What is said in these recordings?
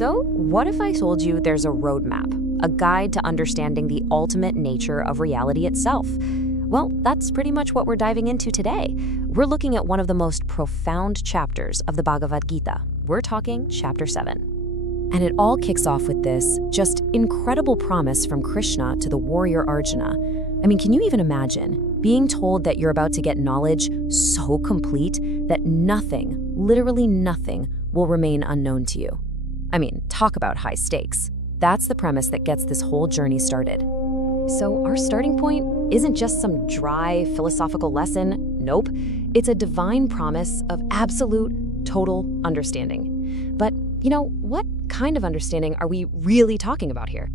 So, what if I told you there's a roadmap, a guide to understanding the ultimate nature of reality itself? Well, that's pretty much what we're diving into today. We're looking at one of the most profound chapters of the Bhagavad Gita. We're talking Chapter 7. And it all kicks off with this just incredible promise from Krishna to the warrior Arjuna. I mean, can you even imagine being told that you're about to get knowledge so complete that nothing, literally nothing, will remain unknown to you? I mean, talk about high stakes. That's the premise that gets this whole journey started. So our starting point isn't just some dry philosophical lesson. Nope. It's a divine promise of absolute, total understanding. But, what kind of understanding are we really talking about here?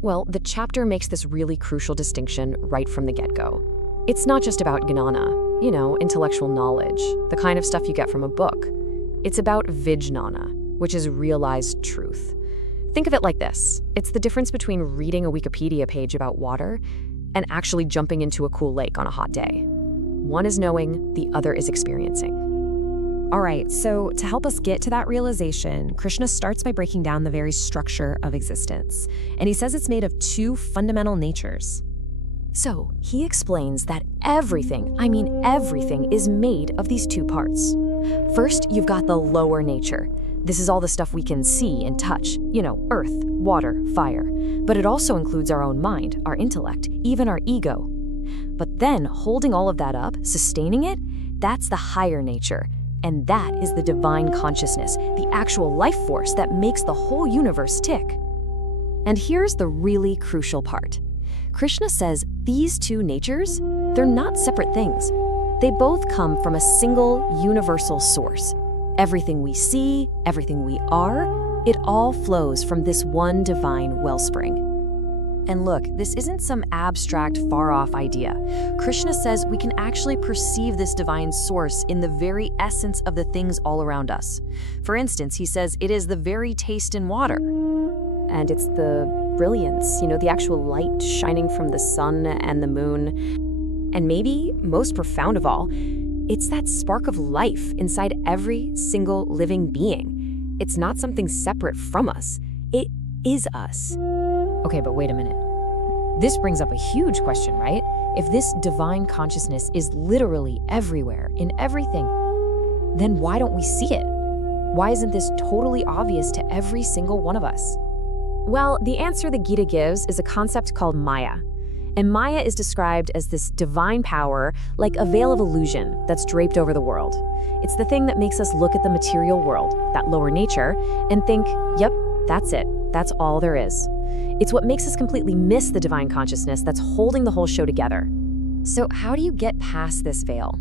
Well, the chapter makes this really crucial distinction right from the get-go. It's not just about Jnāna, intellectual knowledge, the kind of stuff you get from a book. It's about Vijnāna, which is realized truth. Think of it like this. It's the difference between reading a Wikipedia page about water and actually jumping into a cool lake on a hot day. One is knowing, the other is experiencing. All right, so to help us get to that realization, Krishna starts by breaking down the very structure of existence. And he says it's made of two fundamental natures. So he explains that everything is made of these two parts. First, you've got the lower nature. This is all the stuff we can see and touch, earth, water, fire. But it also includes our own mind, our intellect, even our ego. But then, holding all of that up, sustaining it, that's the higher nature. And that is the divine consciousness, the actual life force that makes the whole universe tick. And here's the really crucial part. Krishna says these two natures, they're not separate things. They both come from a single universal source. Everything we see, everything we are, it all flows from this one divine wellspring. And look, this isn't some abstract, far-off idea. Krishna says we can actually perceive this divine source in the very essence of the things all around us. For instance, he says it is the very taste in water. And it's the brilliance, the actual light shining from the sun and the moon. And maybe, most profound of all, it's that spark of life inside every single living being. It's not something separate from us. It is us. Okay, but wait a minute. This brings up a huge question, right? If this divine consciousness is literally everywhere, in everything, then why don't we see it? Why isn't this totally obvious to every single one of us? Well, the answer the Gita gives is a concept called Maya. And Maya is described as this divine power, like a veil of illusion that's draped over the world. It's the thing that makes us look at the material world, that lower nature, and think, yep, that's it. That's all there is. It's what makes us completely miss the divine consciousness that's holding the whole show together. So how do you get past this veil?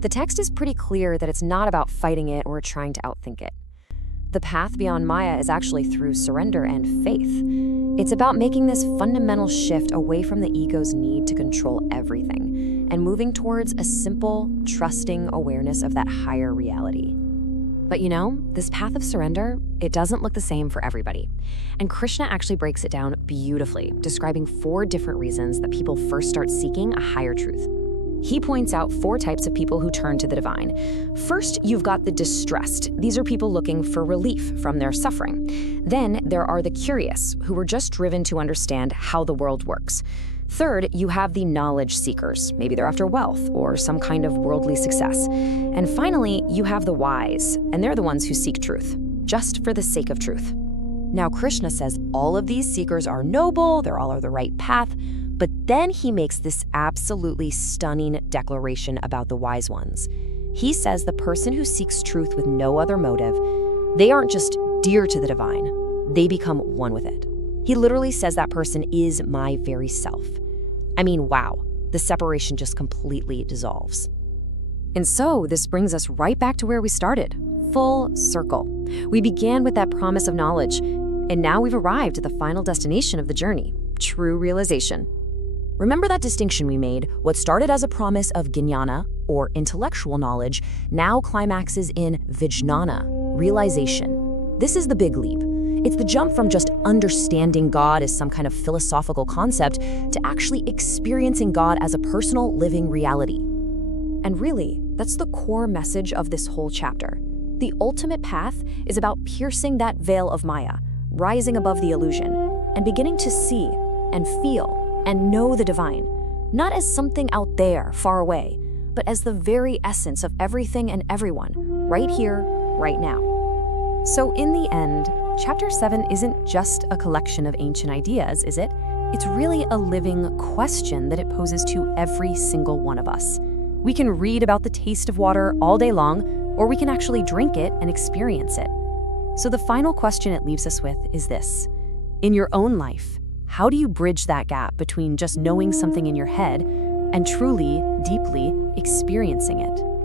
The text is pretty clear that it's not about fighting it or trying to outthink it. The path beyond Maya is actually through surrender and faith. It's about making this fundamental shift away from the ego's need to control everything and moving towards a simple, trusting awareness of that higher reality. But this path of surrender, it doesn't look the same for everybody. And Krishna actually breaks it down beautifully, describing 4 different reasons that people first start seeking a higher truth. He points out 4 types of people who turn to the divine. First, you've got the distressed. These are people looking for relief from their suffering. Then there are the curious, who are just driven to understand how the world works. Third, you have the knowledge seekers. Maybe they're after wealth or some kind of worldly success. And finally, you have the wise, and they're the ones who seek truth, just for the sake of truth. Now, Krishna says all of these seekers are noble, they're all on the right path, but then he makes this absolutely stunning declaration about the wise ones. He says the person who seeks truth with no other motive, they aren't just dear to the divine, they become one with it. He literally says that person is my very self. I mean, wow, the separation just completely dissolves. And so this brings us right back to where we started, full circle. We began with that promise of knowledge, and now we've arrived at the final destination of the journey, true realization. Remember that distinction we made? What started as a promise of Jnāna, or intellectual knowledge, now climaxes in Vijnāna, realization. This is the big leap. It's the jump from just understanding God as some kind of philosophical concept to actually experiencing God as a personal living reality. And really, that's the core message of this whole chapter. The ultimate path is about piercing that veil of Maya, rising above the illusion, and beginning to see and feel and know the divine, not as something out there, far away, but as the very essence of everything and everyone, right here, right now. So in the end, Chapter 7 isn't just a collection of ancient ideas, is it? It's really a living question that it poses to every single one of us. We can read about the taste of water all day long, or we can actually drink it and experience it. So the final question it leaves us with is this. In your own life, how do you bridge that gap between just knowing something in your head and truly, deeply experiencing it?